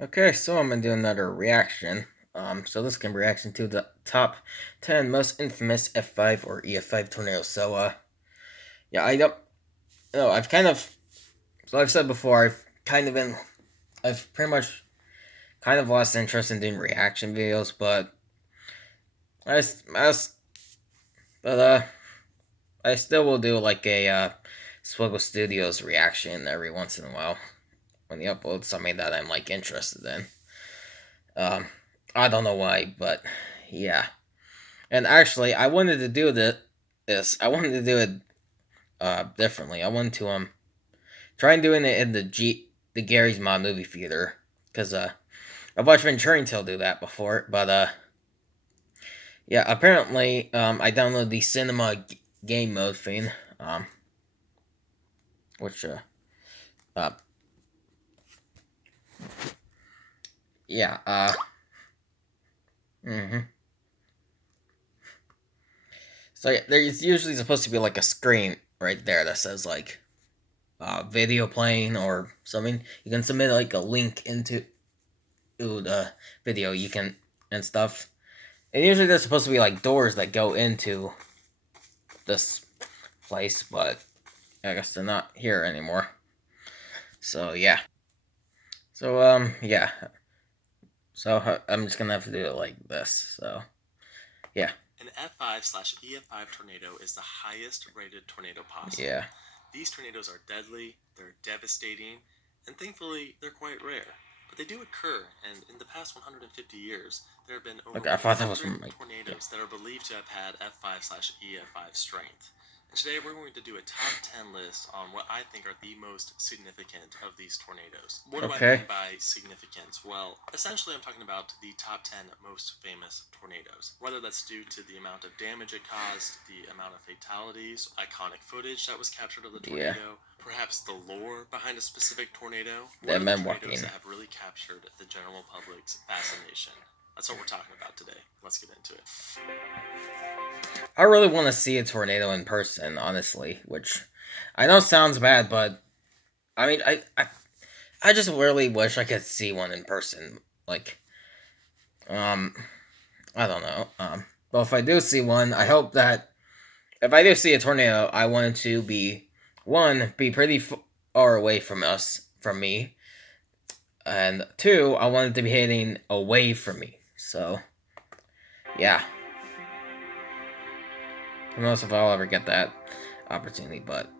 Okay, so I'm gonna do another reaction. So this can be reaction to the top 10 most infamous F5 or EF5 tornadoes. So, yeah, I don't know. I've said before, I've pretty much kind of lost interest in doing reaction videos, I, s- I, s- but, I still will do like a, Swegle Studios reaction every once in a while when he uploads something that I'm like interested in. Um, I don't know why, but yeah. And actually, I wanted to do this. I wanted to do it differently. I wanted to try and doing it in the Gary's Mod movie theater because I've watched Venturing Tale do that before, but yeah, apparently I downloaded the cinema game mode thing, um which uh yeah mhm. So yeah, there's usually supposed to be like a screen right there that says like video playing or something. You can submit like a link into the video you can and stuff. And usually there's supposed to be like doors that go into this place, but I guess they're not here anymore. So yeah. So yeah. So I'm just gonna have to do it like this. So yeah. An F5/EF5 tornado is the highest rated tornado possible. Yeah. These tornadoes are deadly, they're devastating, and thankfully they're quite rare. But they do occur, and in the past 150 years, there have been over Okay, I thought that was 100 from like yeah. tornadoes that are believed to have had F5/EF5 strength. And today we're going to do a top 10 list on what I think are the most significant of these tornadoes. What do I Okay. mean by significance? Well, essentially I'm talking about the top 10 most famous tornadoes. Whether that's due to the amount of damage it caused, the amount of fatalities, iconic footage that was captured of the Yeah. tornado, perhaps the lore behind a specific tornado. What That are the men tornadoes walking. that have really captured the general public's fascination? That's what we're talking about today. Let's get into it. I really want to see a tornado in person, honestly. Which I know sounds bad, but I mean, I just really wish I could see one in person. Like, um, I don't know. But if I do see one, I hope that if I do see a tornado, I want it to be be pretty far away from me, and two, I want it to be hitting away from me. So, yeah. Who knows if I'll ever get that opportunity, but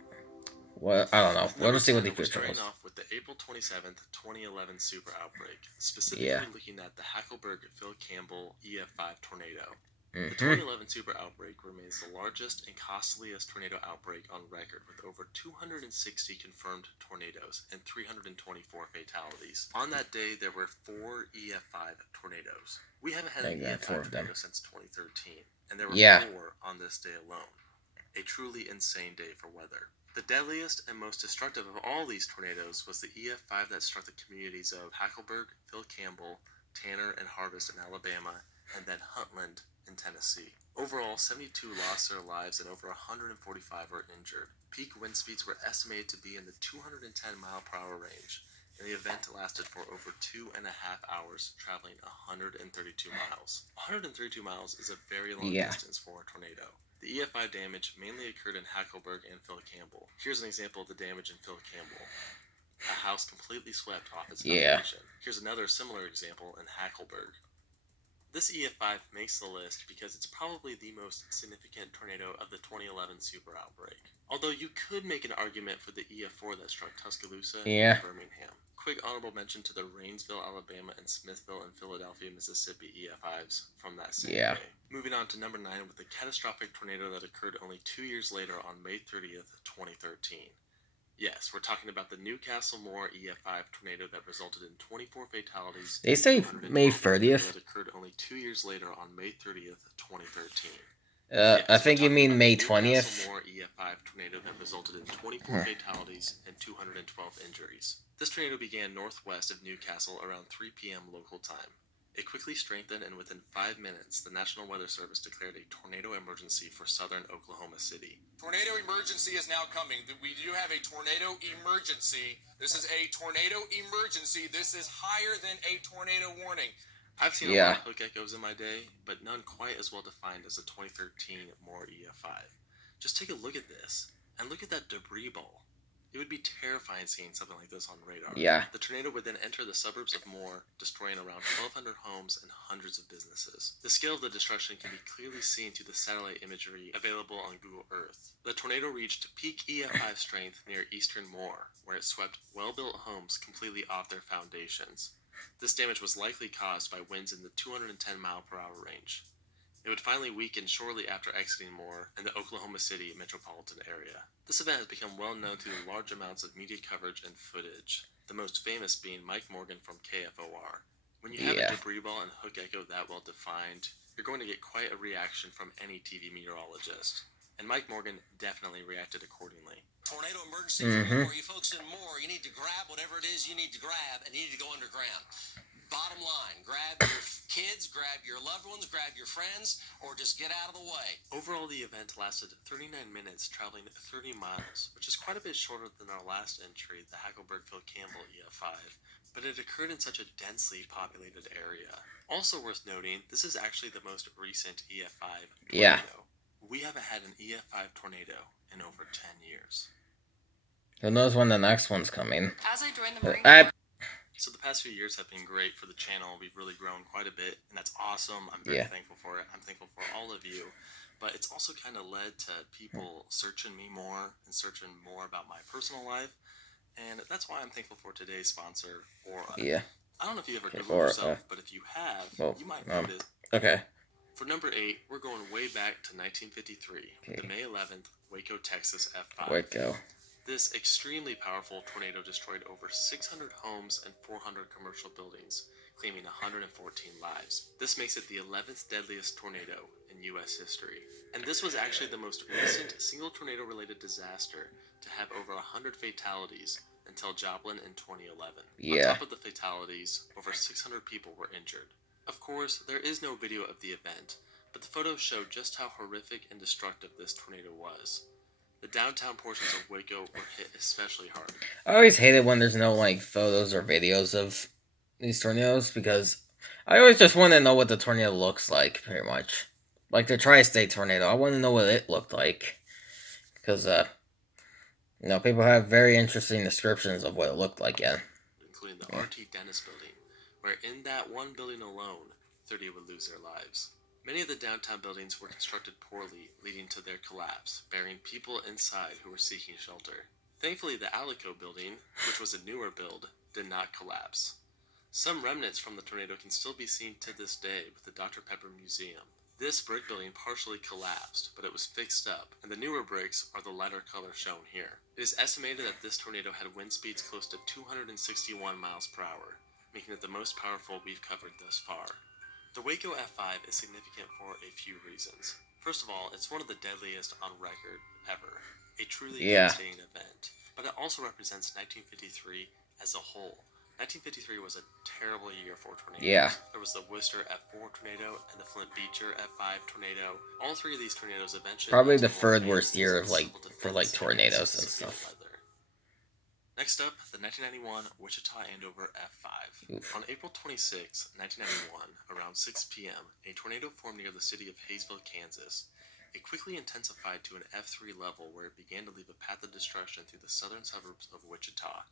what I don't know. With We'll number just see what 10, the we're future starting holds. off with the April 27th, 2011 super outbreak, Yeah. specifically looking at the Hackleburg Phil Campbell EF5 tornado. The Mm-hmm. 2011 super outbreak remains the largest and costliest tornado outbreak on record, with over 260 confirmed tornadoes and 324 fatalities. On that day, there were 4 EF5 tornadoes. We haven't had I an got four EF5 of them. tornado since 2013, and there were Yeah. 4 on this day alone. A truly insane day for weather. The deadliest and most destructive of all these tornadoes was the EF5 that struck the communities of Hackleburg, Phil Campbell, Tanner, and Harvest in Alabama, and then Huntland in Tennessee. Overall, 72 lost their lives and over 145 were injured. Peak wind speeds were estimated to be in the 210 mile per hour range, and the event lasted for over 2.5 hours, traveling 132 miles. 132 miles is a very long Yeah. distance for a tornado. The EF5 damage mainly occurred in Hackleburg and Phil Campbell. Here's an example of the damage in Phil Campbell. A house completely swept off its Yeah. foundation. Here's another similar example in Hackleburg. This EF5 makes the list because it's probably the most significant tornado of the 2011 super outbreak. Although you could make an argument for the EF4 that struck Tuscaloosa Yeah. and Birmingham. Quick honorable mention to the Rainsville, Alabama, and Smithville and Philadelphia, Mississippi EF5s from that same Yeah. day. Moving on to number 9 with the catastrophic tornado that occurred only 2 years later on May 30th, 2013. Yes, we're talking about the Newcastle Moore EF5 tornado that resulted in 24 fatalities They and say May 212 30th. that occurred only 2 years later on May 30th, 2013. I Yes, we're think you talking mean about the May Newcastle 20th. Moore EF5 tornado that resulted in 24 Huh. fatalities and 212 injuries. This tornado began northwest of Newcastle around 3 p.m. local time. It quickly strengthened, and within 5 minutes, the National Weather Service declared a tornado emergency for southern Oklahoma City. Tornado emergency is now coming. We do have a tornado emergency. This is a tornado emergency. This is higher than a tornado warning. I've seen a lot of hook echoes in my day, but none quite as well defined as the 2013 Moore EF5. Just take a look at this, and look at that debris ball. It would be terrifying seeing something like this on radar. Yeah. The tornado would then enter the suburbs of Moore, destroying around 1,200 homes and hundreds of businesses. The scale of the destruction can be clearly seen through the satellite imagery available on Google Earth. The tornado reached peak EF5 strength near eastern Moore, where it swept well-built homes completely off their foundations. This damage was likely caused by winds in the 210 mile/hour range. It would finally weaken shortly after exiting Moore in the Oklahoma City metropolitan area. This event has become well known through the large amounts of media coverage and footage, the most famous being Mike Morgan from KFOR. When you have a debris ball and hook echo that well defined, you're going to get quite a reaction from any TV meteorologist. And Mike Morgan definitely reacted accordingly. Tornado emergency for you folks in Moore. You need to grab whatever it is you need to grab, and you need to go underground. Bottom line, grab your kids, grab your loved ones, grab your friends, or just get out of the way. Overall, the event lasted 39 minutes, traveling 30 miles, which is quite a bit shorter than our last entry, the Hackleburg-Phil-Campbell EF5, but it occurred in such a densely populated area. Also worth noting, this is actually the most recent EF5 tornado. Yeah. We haven't had an EF5 tornado in over 10 years. Who knows when the next one's coming? As I joined the Marine So the past few years have been great for the channel. We've really grown quite a bit, and that's awesome. I'm very thankful for it. I'm thankful for all of you. But it's also kind of led to people searching me more and searching more about my personal life. And that's why I'm thankful for today's sponsor, Aura. Yeah. I don't know if you ever Googled yourself, but if you have, you might notice. Okay. For number 8, we're going way back to 1953, the May 11th Waco, Texas F5. Waco. This extremely powerful tornado destroyed over 600 homes and 400 commercial buildings, claiming 114 lives. This makes it the 11th deadliest tornado in U.S. history. And this was actually the most recent single tornado-related disaster to have over 100 fatalities until Joplin in 2011. On top of the fatalities, over 600 people were injured. Of course, there is no video of the event, but the photos show just how horrific and destructive this tornado was. The downtown portions of Waco were hit especially hard. I always hate it when there's no photos or videos of these tornadoes, because I always just want to know what the tornado looks like, pretty much. Like the Tri-State tornado, I want to know what it looked like, because people have very interesting descriptions of what it looked like. Including the R.T. Dennis building, where in that one building alone, 30 would lose their lives. Many of the downtown buildings were constructed poorly, leading to their collapse, burying people inside who were seeking shelter. Thankfully, the Alico building, which was a newer build, did not collapse. Some remnants from the tornado can still be seen to this day with the Dr. Pepper Museum. This brick building partially collapsed, but it was fixed up, and the newer bricks are the lighter color shown here. It is estimated that this tornado had wind speeds close to 261 miles per hour, making it the most powerful we've covered thus far. The Waco F5 is significant for a few reasons. First of all, it's one of the deadliest on record ever, a truly devastating event. But it also represents 1953 as a whole. 1953 was a terrible year for tornadoes. There was the Worcester F4 tornado and the Flint Beecher F5 tornado. All three of these tornadoes eventually probably the third worst year of for tornadoes and stuff. Next up, the 1991 Wichita Andover F5. On April 26, 1991, around 6 p.m., a tornado formed near the city of Hayesville, Kansas. It quickly intensified to an F3 level where it began to leave a path of destruction through the southern suburbs of Wichita.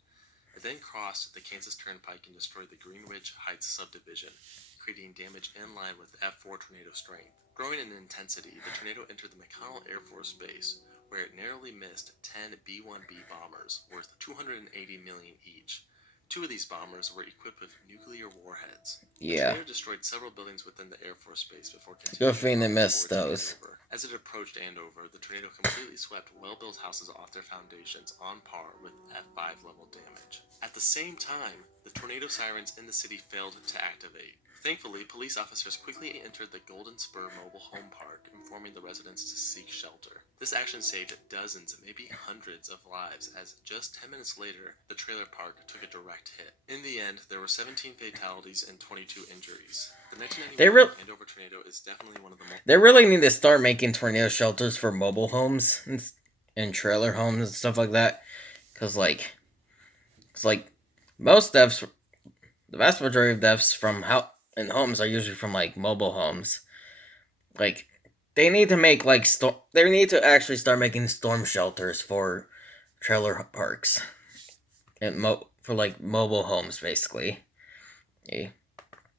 It then crossed the Kansas Turnpike and destroyed the Greenwich Heights subdivision, creating damage in line with F4 tornado strength. Growing in intensity, the tornado entered the McConnell Air Force Base, where it narrowly missed 10 B-1B bombers worth $280 million each. 2 of these bombers were equipped with nuclear warheads. The tornado destroyed several buildings within the Air Force Base before continuing. Good thing they missed those. As it approached Andover, the tornado completely swept well-built houses off their foundations, on par with F5 level damage. At the same time, the tornado sirens in the city failed to activate. Thankfully, police officers quickly entered the Golden Spur Mobile Home Park, informing the residents to seek shelter. This action saved dozens, maybe hundreds of lives, as just 10 minutes later, the trailer park took a direct hit. In the end, there were 17 fatalities and 22 injuries. The 1991 Andover tornado is definitely one of the most... They really need to start making tornado shelters for mobile homes and trailer homes and stuff like that. Because, most deaths, the vast majority of deaths from in homes are usually from, mobile homes. They need to make, they need to actually start making storm shelters for trailer parks. And for, mobile homes, basically. Yeah.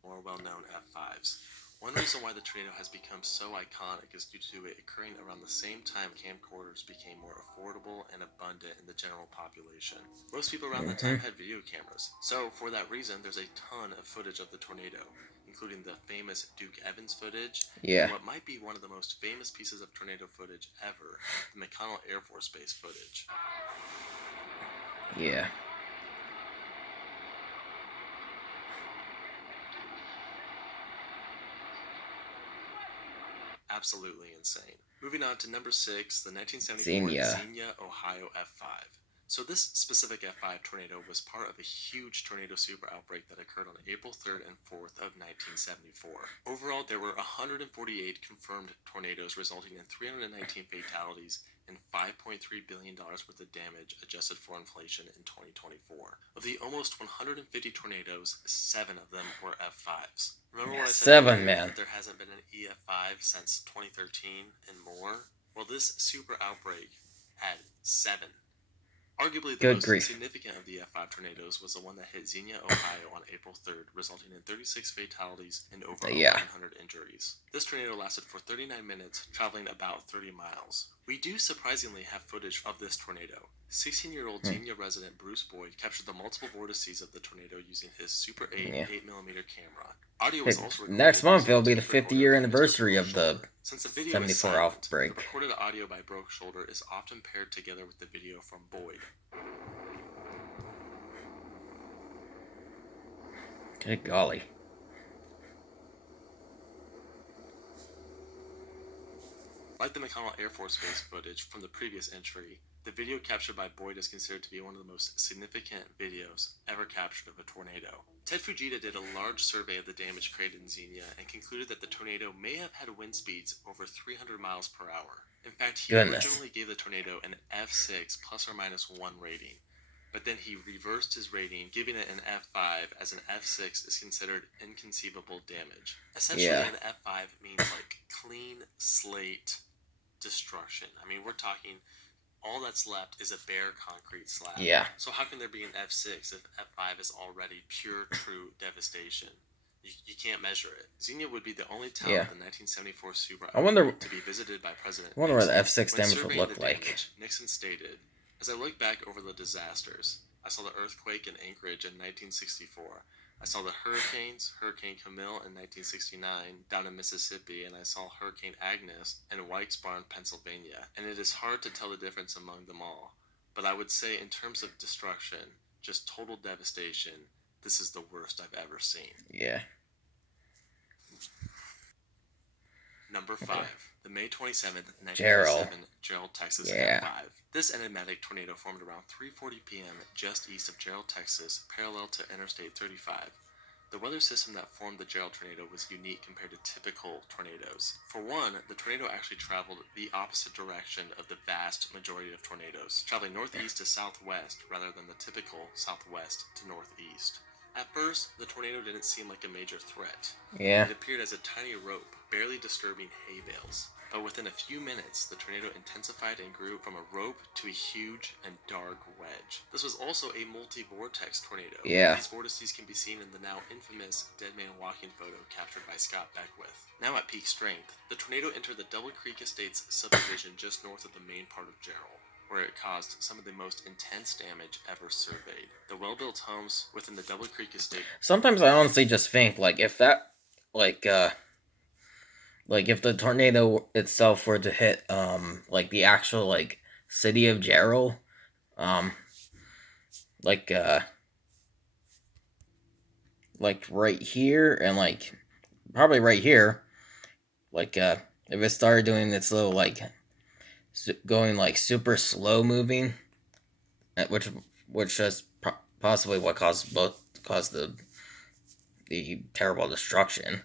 More well-known F5s. One reason why the tornado has become so iconic is due to it occurring around the same time camcorders became more affordable and abundant in the general population. Most people around that time had video cameras, so for that reason, there's a ton of footage of the tornado, including the famous Duke Evans footage, and what might be one of the most famous pieces of tornado footage ever, the McConnell Air Force Base footage. Yeah. Absolutely insane. Moving on to number 6, the 1974 Xenia, Ohio F5. So this specific F5 tornado was part of a huge tornado super outbreak that occurred on April 3rd and 4th of 1974. Overall, there were 148 confirmed tornadoes, resulting in 319 fatalities and $5.3 billion worth of damage adjusted for inflation in 2024. Of the almost 150 tornadoes, 7 of them were F5s. Remember what I said earlier, that there hasn't been an EF5 since 2013 and more? Well, this super outbreak had 7. Arguably the most significant of the F5 tornadoes was the one that hit Xenia, Ohio on April 3rd, resulting in 36 fatalities and over 900 injuries. This tornado lasted for 39 minutes, traveling about 30 miles. We do surprisingly have footage of this tornado. 16-year-old Xenia resident Bruce Boyd captured the multiple vortices of the tornado using his Super 8 8mm camera. Audio was also recorded. Next month it'll be the 50-year anniversary of the Since the video 74 is silent, outbreak. The recorded audio by Broke Shoulder is often paired together with the video from Boyd. Good golly. Like the McConnell Air Force Base footage from the previous entry, the video captured by Boyd is considered to be one of the most significant videos ever captured of a tornado. Ted Fujita did a large survey of the damage created in Xenia and concluded that the tornado may have had wind speeds over 300 miles per hour. In fact, he originally gave the tornado an F6 plus or minus 1 rating, but then he reversed his rating, giving it an F5, as an F6 is considered inconceivable damage. Essentially, an F5 means clean slate destruction. I mean, we're talking all that's left is a bare concrete slab. Yeah. So how can there be an F6 if F5 is already pure, true devastation? You can't measure it. Xenia would be the only town of the 1974 super outbreak to be visited by President Nixon. I wonder what the F6 damage would look like. Nixon stated, "As I look back over the disasters, I saw the earthquake in Anchorage in 1964. I saw the hurricanes, Hurricane Camille in 1969 down in Mississippi, and I saw Hurricane Agnes in White's Barn, Pennsylvania, and it is hard to tell the difference among them all. But I would say in terms of destruction, just total devastation, this is the worst I've ever seen." Yeah. Number 5. The May 27th, 1997 Gerald, Texas F5. This enigmatic tornado formed around 3:40 p.m. just east of Gerald, Texas, parallel to Interstate 35. The weather system that formed the Gerald tornado was unique compared to typical tornadoes. For one, the tornado actually traveled the opposite direction of the vast majority of tornadoes, traveling northeast to southwest rather than the typical southwest to northeast. At first, the tornado didn't seem like a major threat. Yeah. It appeared as a tiny rope, barely disturbing hay bales. But within a few minutes, the tornado intensified and grew from a rope to a huge and dark wedge. This was also a multi-vortex tornado. Yeah. These vortices can be seen in the now infamous Dead Man Walking photo captured by Scott Beckwith. Now at peak strength, the tornado entered the Double Creek Estates subdivision just north of the main part of Gerald, where it caused some of the most intense damage ever surveyed. The well-built homes within the Double Creek Estate... Sometimes I honestly just think, if that, if the tornado itself were to hit, the actual, city of Gerald, like right here and like probably right here. Like if it started doing its little like going like super slow moving, which is possibly what caused the terrible destruction.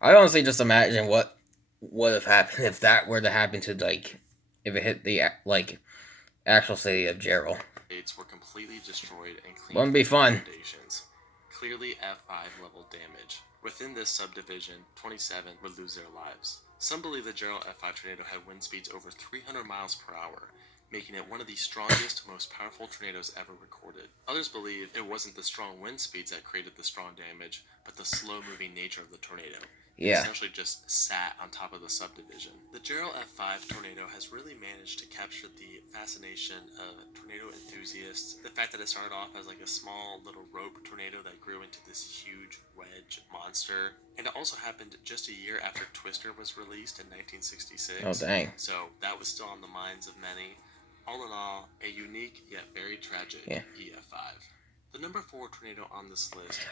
I honestly just imagine what would have happened if that were to happen to like if it hit the like actual city of Gerald. Gates were completely destroyed and cleaned Wouldn't be fun. foundations. Clearly F5 level damage. Within this subdivision, 27 would lose their lives. Some believe the Gerald F5 tornado had wind speeds over 300 miles per hour, making it one of the strongest, most powerful tornadoes ever recorded. Others believe it wasn't the strong wind speeds that created the strong damage, but the slow-moving nature of the tornado. Yeah. Essentially just sat on top of the subdivision. The Gerald F5 tornado has really managed to capture the fascination of tornado enthusiasts. The fact that it started off as like a small little rope tornado that grew into this huge wedge monster. And it also happened just a year after Twister was released in 1966. Oh dang. So that was still on the minds of many. All in all, a unique yet very tragic EF5. The number 4 tornado on this list.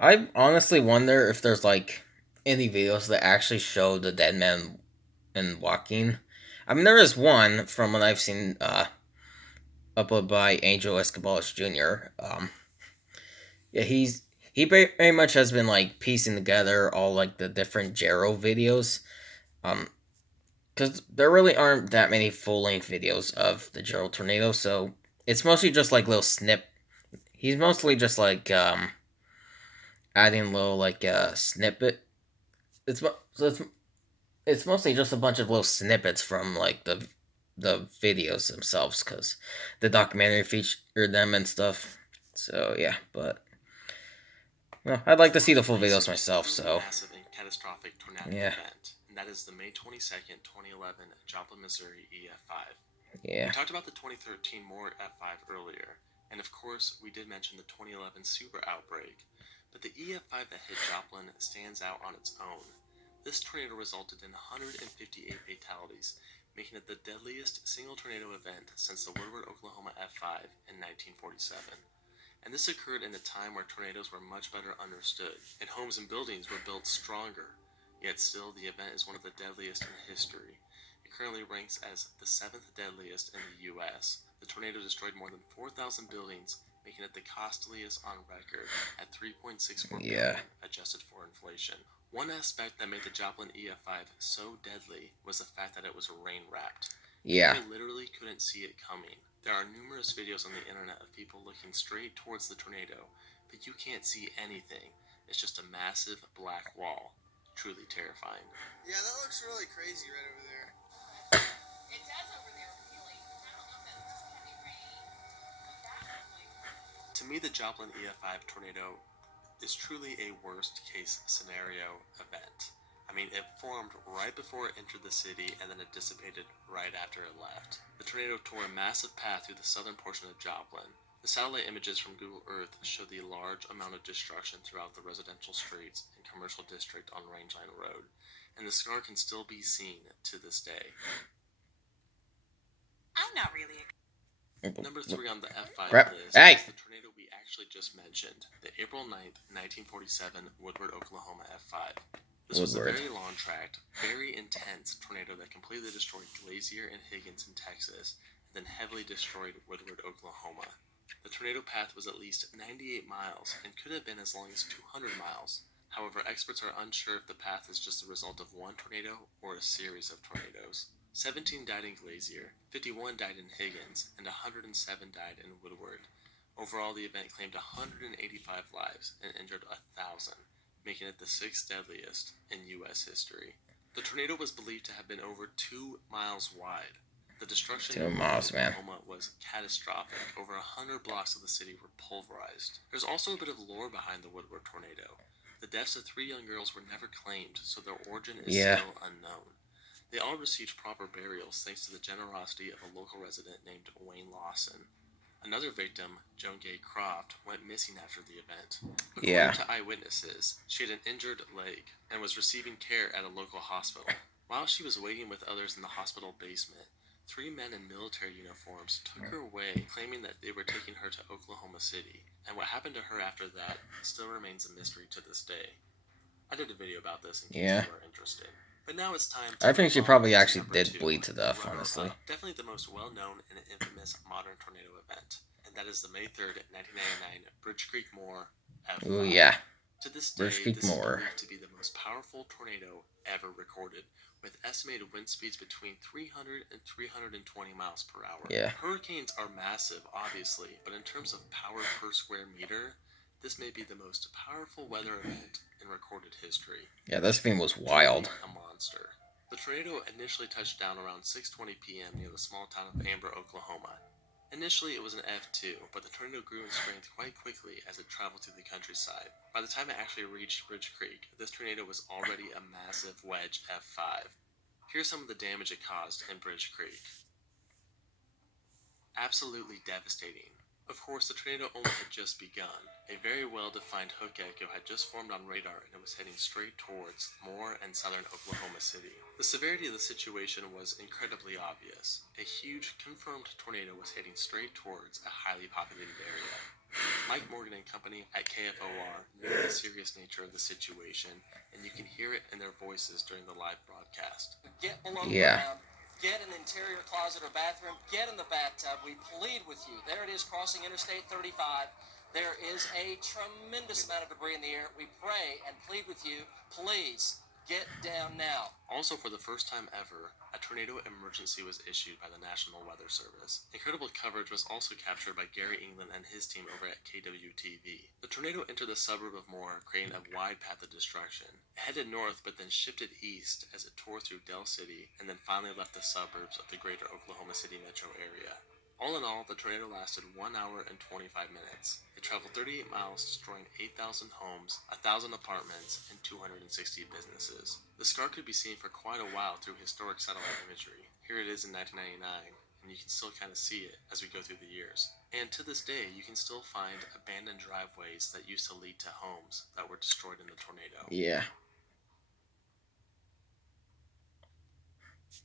I honestly wonder if there's like any videos that actually show the dead man and walking. I mean, there is one from what I've seen uploaded by Angel Escobalos Jr. Yeah, he very much has been like piecing together all like the different Jero videos. Because there really aren't that many full length videos of the Jero tornado, so it's mostly just like little snip. He's mostly just like adding little like snippet. It's it's mostly just a bunch of little snippets from like the videos themselves because the documentary featured them and stuff. So yeah, but well, I'd like to see the full videos myself. So massive and catastrophic tornadic event, and that is the May 22nd, 2011 Joplin, Missouri EF5. Yeah. We talked about the 2013 Moore F5 earlier, and of course we did mention the 2011 super outbreak. But the EF5 that hit Joplin stands out on its own. This tornado resulted in 158 fatalities, making it the deadliest single tornado event since the Woodward, Oklahoma F5 in 1947. And this occurred in a time where tornadoes were much better understood, and homes and buildings were built stronger. Yet still, the event is one of the deadliest in history. It currently ranks as the 7th deadliest in the U.S. The tornado destroyed more than 4,000 buildings, making it the costliest on record at $3.64 billion adjusted for inflation. One aspect that made the Joplin EF5 so deadly was the fact that it was rain-wrapped. Yeah. People literally couldn't see it coming. There are numerous videos on the internet of people looking straight towards the tornado, but you can't see anything. It's just a massive black wall. Truly terrifying. Yeah, that looks really crazy right over there. It does over there, really. I don't know if that's just heavy rain. That looks like... To me, the Joplin EF5 tornado is truly a worst case scenario event. I mean, it formed right before it entered the city and then it dissipated right after it left. The tornado tore a massive path through the southern portion of Joplin. The satellite images from Google Earth show the large amount of destruction throughout the residential streets and commercial district on Rangeline Road, and the scar can still be seen to this day. I'm not really Number 3 on the F5 list is the tornado we actually just mentioned, the April 9th, 1947 Woodward, Oklahoma F5. This was a very long-tracked, very intense tornado that completely destroyed Glazier and Higgins in Texas, and then heavily destroyed Woodward, Oklahoma. The tornado path was at least 98 miles and could have been as long as 200 miles. However, experts are unsure if the path is just the result of one tornado or a series of tornadoes. 17 died in Glazier, 51 died in Higgins, and 107 died in Woodward. Overall, the event claimed 185 lives and injured 1,000. Making it the 6th deadliest in U.S. history. The tornado was believed to have been over 2 miles wide. The destruction in Oklahoma was catastrophic. Over 100 blocks of the city were pulverized. There's also a bit of lore behind the Woodward tornado. The deaths of 3 young girls were never claimed, so their origin is still unknown. They all received proper burials thanks to the generosity of a local resident named Wayne Lawson. Another victim, Joan Gay Croft, went missing after the event. According to eyewitnesses, she had an injured leg and was receiving care at a local hospital. While she was waiting with others in the hospital basement, 3 men in military uniforms took her away, claiming that they were taking her to Oklahoma City, and what happened to her after that still remains a mystery to this day. I did a video about this in case you are interested. But now it's time to I think she move on probably to actually number did 2, bleed to death, the honestly. runner-up. Definitely the most well-known and infamous modern tornado event, and that is the May 3rd, 1999 Bridge Creek Moore F5. Ooh, yeah. To this Bridge day, Creek this is Moore. believed to be the most powerful tornado ever recorded, with estimated wind speeds between 300 and 320 miles per hour. Yeah. Hurricanes are massive, obviously, but in terms of power per square meter, this may be the most powerful weather event in recorded history. Yeah, this thing was wild. Truly a monster. The tornado initially touched down around 6:20 p.m. near the small town of Amber, Oklahoma. Initially, it was an F2, but the tornado grew in strength quite quickly as it traveled through the countryside. By the time it actually reached Bridge Creek, this tornado was already a massive wedge F5. Here's some of the damage it caused in Bridge Creek. Absolutely devastating. Of course, the tornado only had just begun. A very well-defined hook echo had just formed on radar and it was heading straight towards Moore and southern Oklahoma City. The severity of the situation was incredibly obvious. A huge, confirmed tornado was heading straight towards a highly populated area. Mike Morgan and company at KFOR knew the serious nature of the situation, and you can hear it in their voices during the live broadcast. Get below Yeah. ground. Get an interior closet or bathroom. Get in the bathtub. We plead with you. There it is, crossing Interstate 35. There is a tremendous amount of debris in the air. We pray and plead with you. Please get down now. Also, for the first time ever, a tornado emergency was issued by the National Weather Service. Incredible coverage was also captured by Gary England and his team over at KWTV. The tornado entered the suburb of Moore, creating a wide path of destruction. It headed north, but then shifted east as it tore through Del City, and then finally left the suburbs of the greater Oklahoma City metro area. All in all, the tornado lasted 1 hour and 25 minutes. It traveled 38 miles, destroying 8,000 homes, 1,000 apartments, and 260 businesses. The scar could be seen for quite a while through historic satellite imagery. Here it is in 1999, and you can still kind of see it as we go through the years. And to this day, you can still find abandoned driveways that used to lead to homes that were destroyed in the tornado. Yeah.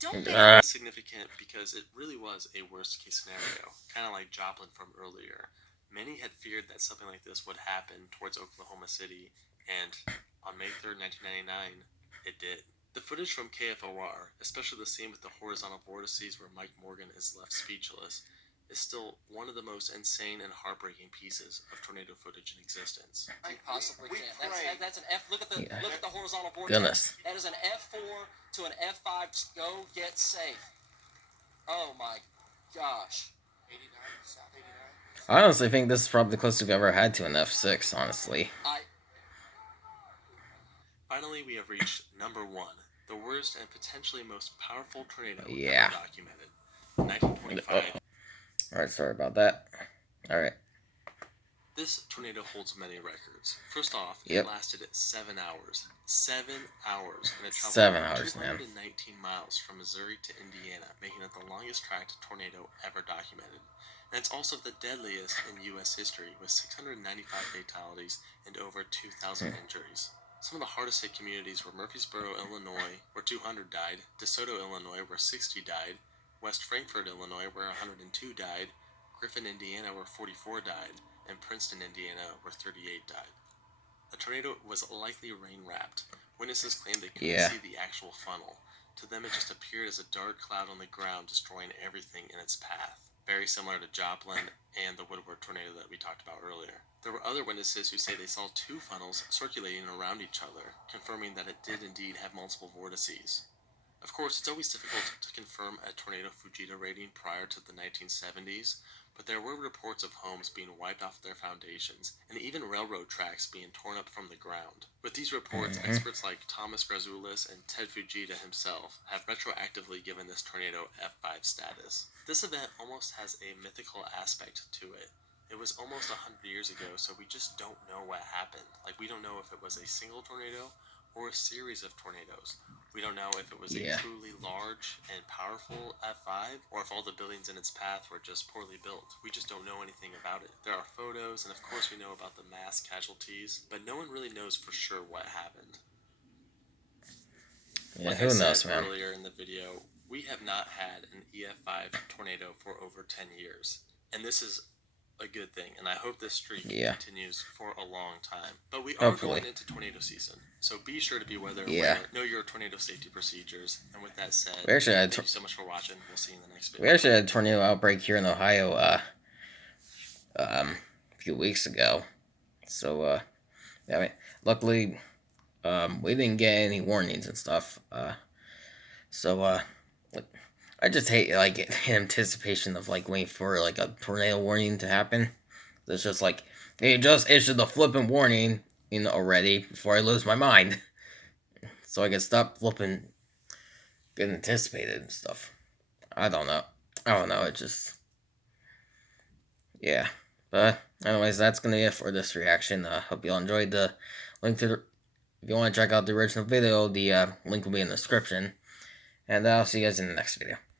Don't It's significant because it really was a worst case scenario, kind of like Joplin from earlier. Many had feared that something like this would happen towards Oklahoma City, and on May 3rd, 1999, it did. The footage from KFOR, especially the scene with the horizontal vortices where Mike Morgan is left speechless, is still one of the most insane and heartbreaking pieces of tornado footage in existence. You possibly We can. pray. That's an F. Look at the Yeah. look at the horizontal vortex. Goodness. That is an F4 to an F5. Just go get safe. Oh my gosh. 89, South 89. I honestly think this is probably the closest we've ever had to an F6, honestly. Finally, we have reached number 1, the worst and potentially most powerful tornado Yeah. ever documented. In 1925, Alright, sorry about that. Alright. this tornado holds many records. First off, Yep. it lasted 7 hours. 7 hours, and it traveled 7 hours, man. 219 miles from Missouri to Indiana, making it the longest tracked tornado ever documented. And it's also the deadliest in U.S. history, with 695 fatalities and over 2,000 injuries. Some of the hardest hit communities were Murfreesboro, Illinois, where 200 died, DeSoto, Illinois, where 60 died, West Frankfort, Illinois, where 102 died, Griffin, Indiana, where 44 died, and Princeton, Indiana, where 38 died. The tornado was likely rain-wrapped. Witnesses claimed they couldn't Yeah. see the actual funnel. To them, it just appeared as a dark cloud on the ground, destroying everything in its path. Very similar to Joplin and the Woodward tornado that we talked about earlier. There were other witnesses who say they saw 2 funnels circulating around each other, confirming that it did indeed have multiple vortices. Of course, it's always difficult to confirm a tornado Fujita rating prior to the 1970s, but there were reports of homes being wiped off their foundations, and even railroad tracks being torn up from the ground. With these reports, experts like Thomas Grazoulis and Ted Fujita himself have retroactively given this tornado F5 status. This event almost has a mythical aspect to it. It was almost 100 years ago, so we just don't know what happened. Like, we don't know if it was a single tornado or a series of tornadoes. We don't know if it was Yeah. a truly large and powerful F5, or if all the buildings in its path were just poorly built. We just don't know anything about it. There are photos, and of course we know about the mass casualties, but no one really knows for sure what happened. Yeah, Like who I knows, said man? earlier in the video, We have not had an EF5 tornado for over 10 years, and this is a good thing, and I hope this streak continues for a long time. But we are Hopefully. going into tornado season, so be sure to be weather Yeah. aware, know your tornado safety procedures, and with that said, We actually had thank you so much for watching. We'll see you in the next video. We actually had a tornado outbreak here in Ohio a few weeks ago. So, yeah, I mean, luckily, we didn't get any warnings and stuff. So, I just hate, like, in anticipation of, like, waiting for, like, a tornado warning to happen. It's just like, they just issued the flipping warning, already, before I lose my mind. So I can stop flipping, getting anticipated and stuff. I don't know. It just... Yeah. But, anyways, that's gonna be it for this reaction. Hope you all enjoyed the link to the... If you want to check out the original video, the link will be in the description. And I'll see you guys in the next video.